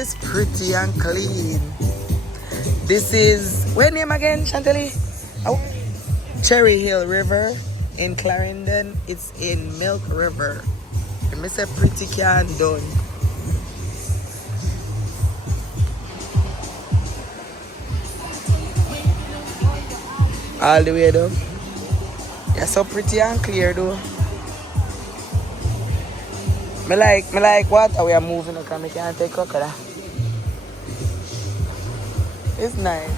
It's pretty and clean. This is, where name again, Chantelly? Oh, Cherry Hill River in Clarendon. It's in Milk River. And I say pretty can done. All the way though. Yeah, so pretty and clear though. Me like water we are moving because I can't take crocodile. It's nice.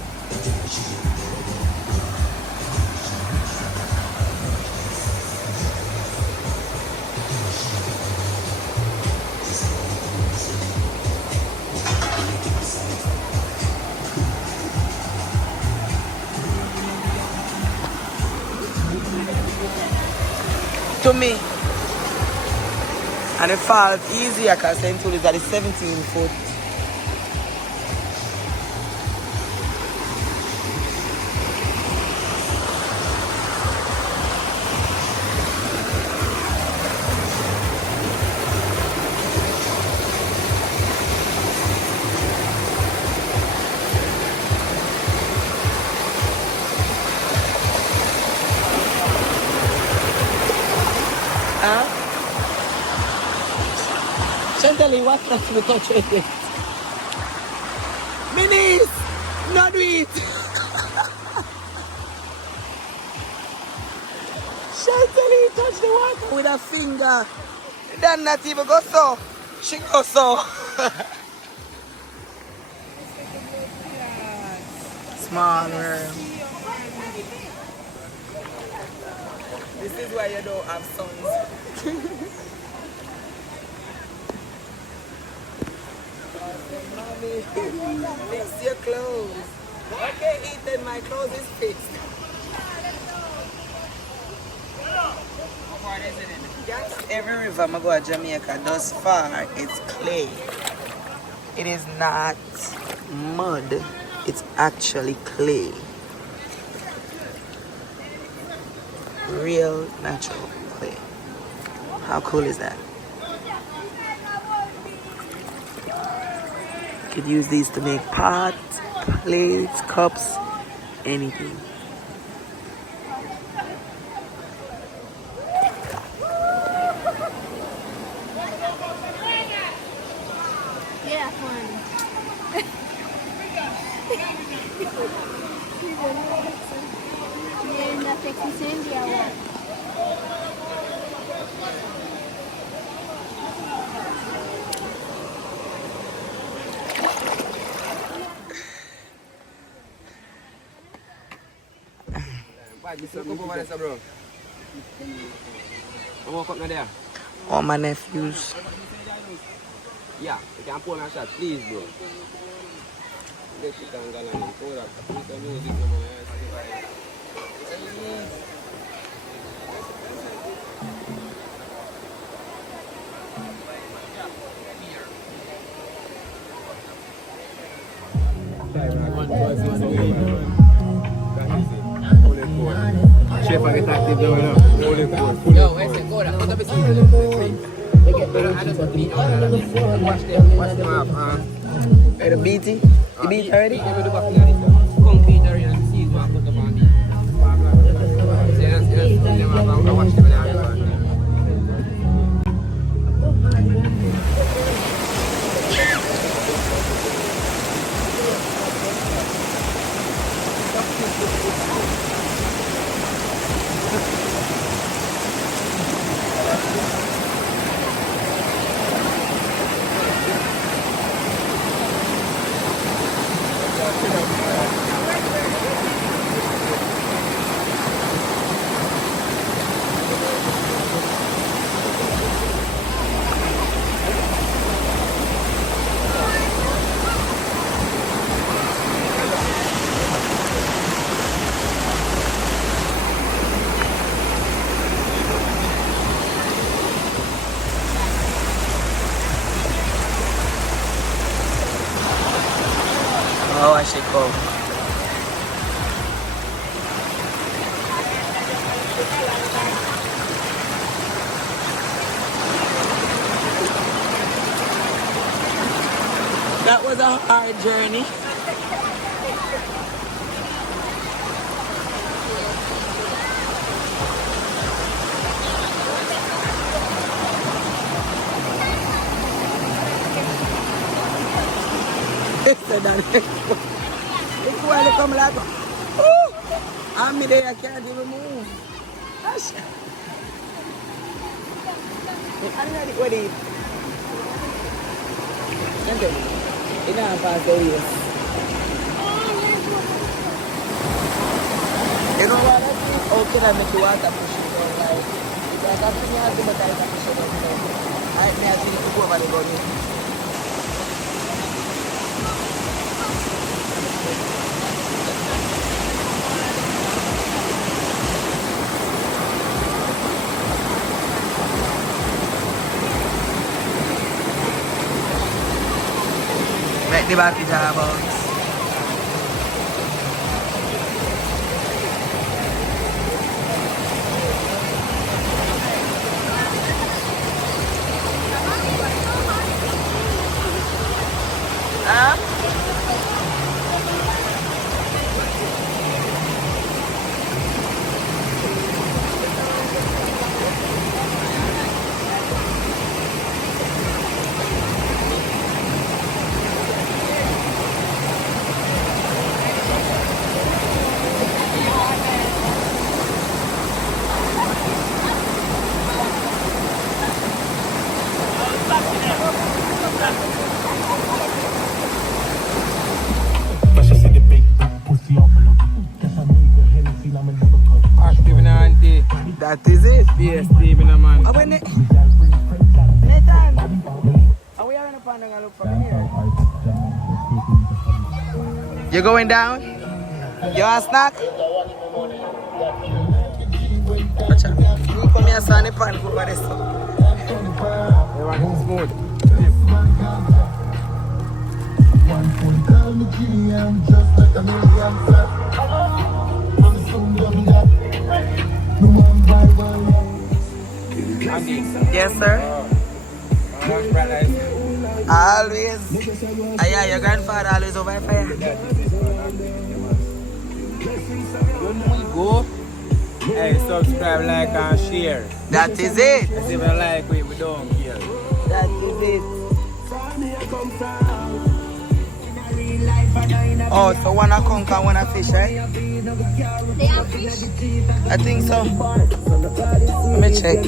To me. And it falls easier because St. Tool is at the 17 foot. Chantelly, what not to touch with it? Minis! Not do it! Chantelly touch the water with a finger. Then not even go so. She goes so. Small worm. This is why you don't have sons. Mommy, fix your clothes. Okay, Ethan, my clothes is fixed. Yes, every river I go to Jamaica, thus far, it's clay. It is not mud. It's actually clay. Real, natural clay. How cool is that? You could use these to make pots, plates, cups, anything. Yeah, fun. Yeah, in the Texas India one. All my nephews. Yeah, you can pull a shot, please, bro. Get you can go and pull that. Put the music on. Chef, I get active now, you know. Yo, where's the coda? Put up a speaker. Watch them up, The BT? The beat already? Come Peter and see my put up on the watch them now. Oh, I should go. That was a hard journey. Look where they come like, ooh, I'm there, I can't even move. Gosh. I'm ready with it. You know, I'm past the years. You know what? How can I make you want to push it down? Like I'm thinking I have to push it down. I think to go over the gun. Make the battery jar box. That is it. Yes, Steven, man. Oh, when Nathan, are we having a fun and look from here? You going down? You want a snack? Watch out. You come here, son, the pan for this. You want it smooth? Yes, sir. Always. Yeah, your grandfather always over fire. When we go, hey, subscribe, like, and share. That is it. If you like, we don't care. That is it. Oh, so one a conch and one a fish, right? They have fish? I think so. Let me check.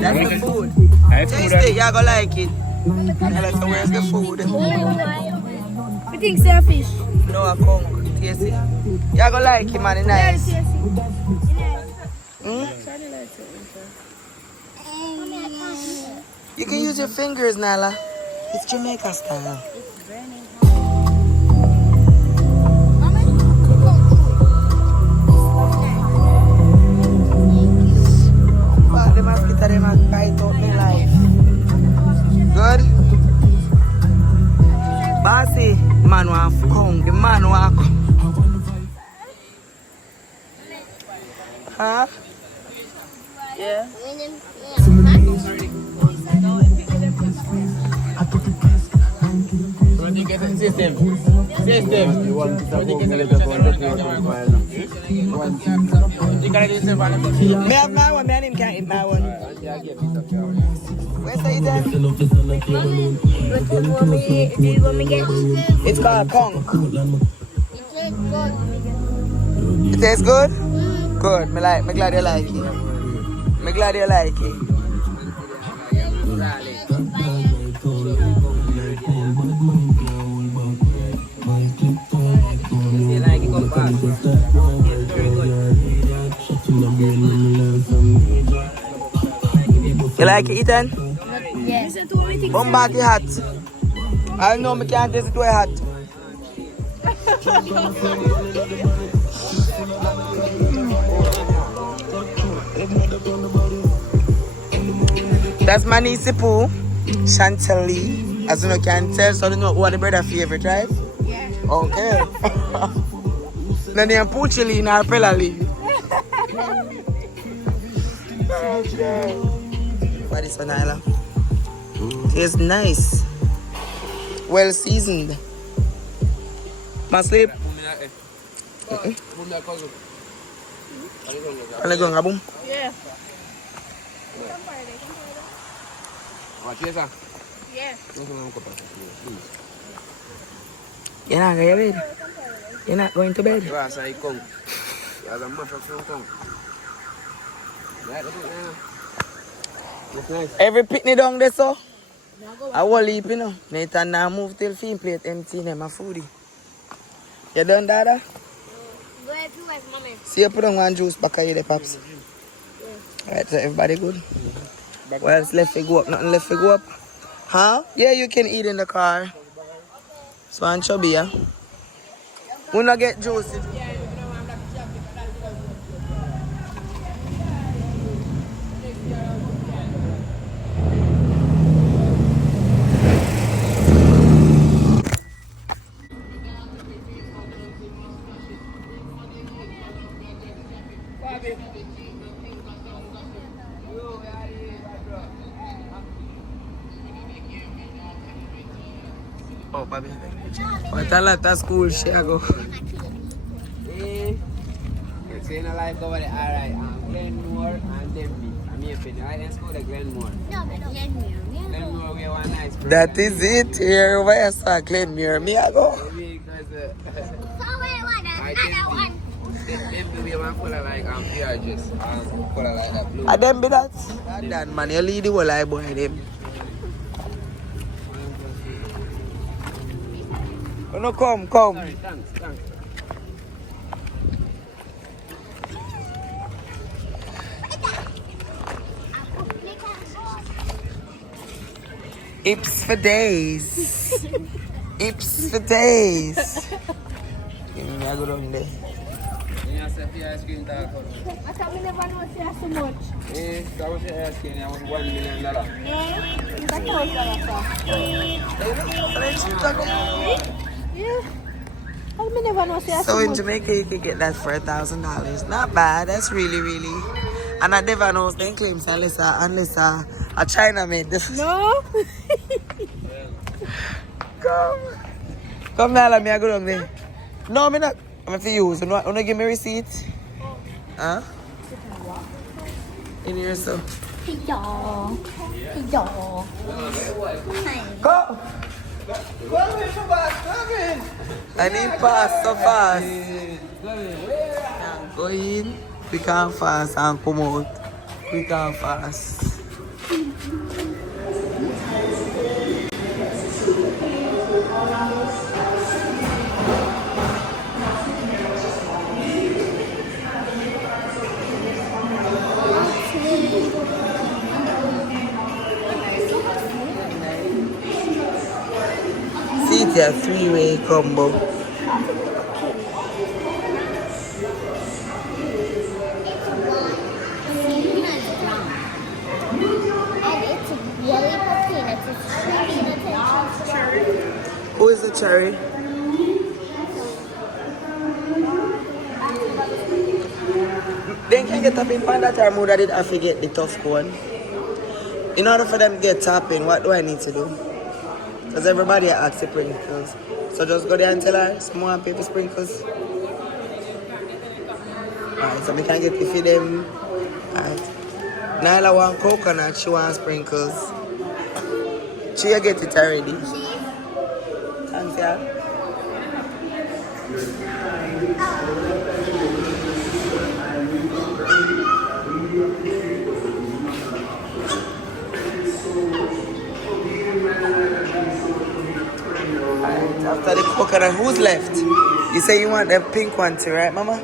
That's the food. Taste it, you're gonna like it. So where's the food? I think it's a fish. No, a conch. Taste it. You're gonna like it, man. It's nice. You can use your fingers, Nala. It's Jamaica style. But the mosquito, they must bite out my life. Good? Bossy, man want come. The man want come. Huh? Yeah? System. You want to talk about Me have my one, me and him can't eat my one. Where's the eater? It's called conch. It tastes good? Good. Me glad you like it. Me glad you like it. You like it, Ethan? Yes. Come back the hat. I know me can't taste it too hot. That's my niece Pooh, Chantilly. As you can tell, so you know what the brother favorite, right? Yeah. Okay. Then they put chili in our pella leaf. Okay. Why for this one, Nyla. Tastes nice. Well seasoned. My sleep. Ano going abum? Yeah. Cheers, Yeah. You're not going to bed? You're not going to bed? Every picnic down there, so I will leave, you know. Nathan now move till film plate empty in my foodie. You done, Dada? Go ahead, you like mommy. See you put on one juice back here, the pops. Alright, so everybody good? What else left to go up? Nothing left to go up? Huh? Yeah, you can eat in the car. So I'm chubby, yeah? We not get juice. Oh, Bobby. What a lot of school she a go. It's in a life over there. Alright, Glenmore and Denby. I'm here for the right in school, the Glenmore. No, Glenmore, we have one nice program. That is it. Here over here, start Glenmere. Me a go. Because another one. Denby, we have one full of like PRGs. Full of like that blue. I them be that. That man, you lead the whole eye boy them. Oh no, come. Sorry, thanks. Ips for days. Ips for days. Give me a good on there. You know, say ice cream talk. I thought we never know she has so much. That was your ice cream. That was $1 million. Yeah. That's all Yeah. I never know she has So so in much. Jamaica, you could get that for $1,000. Not bad. That's really. And I never know they claim unless a China made this. No. Come now, let me go down there. No, I'm not. I'm for you. So, want to give me a receipt? Huh? In here, so. Yo. Go! Come in! I need pass so fast. Go in, we can fast and come out. We can fast. See, it's a three-way combo. Who is the cherry? Then can get tapping pan that time that did I forget the tough one. In order for them to get tapping, what do I need to do? Because everybody asks for sprinkles. So just go there and tell her someone pay for sprinkles. Alright, so we can get to feed them. Alright. Nyla want coconut, she wants sprinkles. She get it already. Thanks, yeah. Alright, after the coconut, who's left? You say you want the pink one too, right, Mama?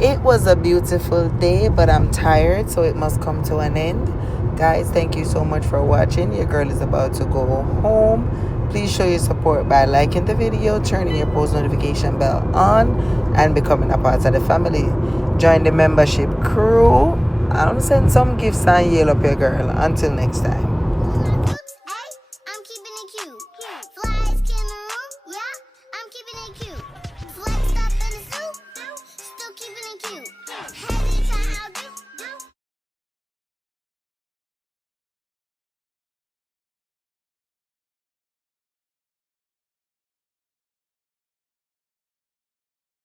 It was a beautiful day, but I'm tired, so it must come to an end. Guys, thank you so much for watching. Your girl is about to go home. Please show your support by liking the video, turning your post notification bell on, and becoming a part of the family. Join the membership crew. I'll send some gifts and yell up your girl. Until next time.